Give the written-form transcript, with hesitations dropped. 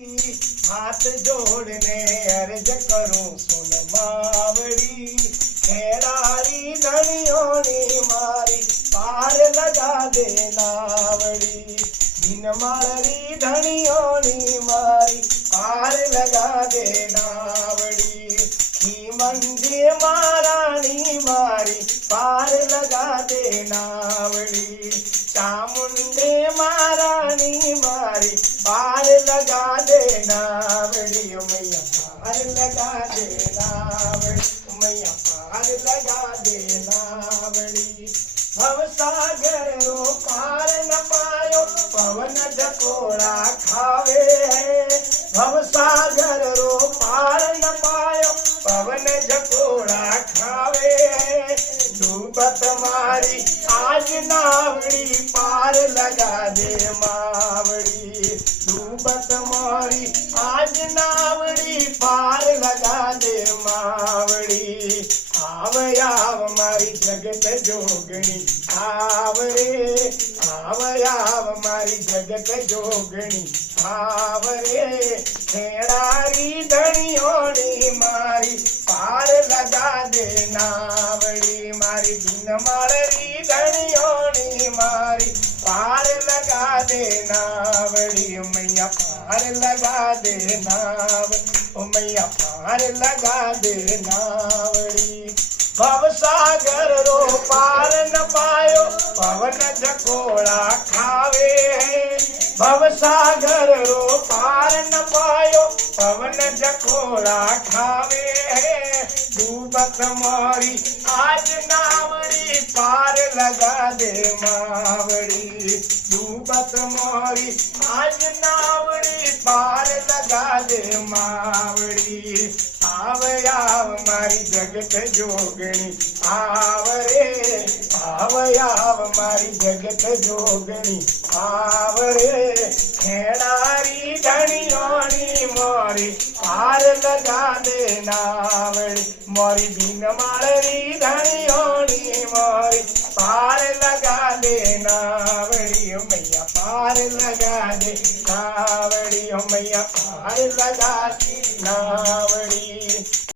हाथ जोड़ने अर्ज करूं सुन मावड़ी खेड़ारी धनियोनी मारी पार लगा दे नावड़ी बिन मारी धनियोनी मारी पार लगा दे नावड़ी ही मंजे महारानी मारी पार लगा दे नावड़ी चामुंडे महारानी मारी पार लगा दे नावड़ी मैया पार लगा दे नावड़ी मैया पार लगा दे नावड़ी भवसागर रो पार न पायो पवन झकोड़ा खावे है भवसागर रो पार न पायो पवन झकोड़ा खावे है डूबत मारी आज नावड़ी पार लगा दे मावड़ी डूबत मारी आज नावड़ी पार लगा दे मावड़ी आव आव मारी जगत जोगणी आव रे आव मारी जगत जोगणी आव रे खेड़ारी धनियोनी मारी पार लगा दे नावड़ी मारी बिन मारी धनियोनी मारी पार लगा दे नावड़ी मैया पार लगा दे नाव मैया पार लगा दे नावड़ी भवसागर रो पार न पायो पवन झकोड़ा खावे है भवसागर रो पार न पायो पवन झकोड़ा खावे है डूबत मारी आज नावड़ी पार लगा दे मावड़ी डूबत मारी आज नावड़ी पार लगा दे मावड़ी आव मारी जगत जोगणी आव रे आव मारी जगत जोगणी आव रे खेड़ारी धनियोनी मोरी पार लगा दे नावड़ी मोरी बिन मारी धनियोनी मोरी पार लगा दे नावड़ी मैया पार लगा दे नावड़ी मैया पार लगा दे नावड़ी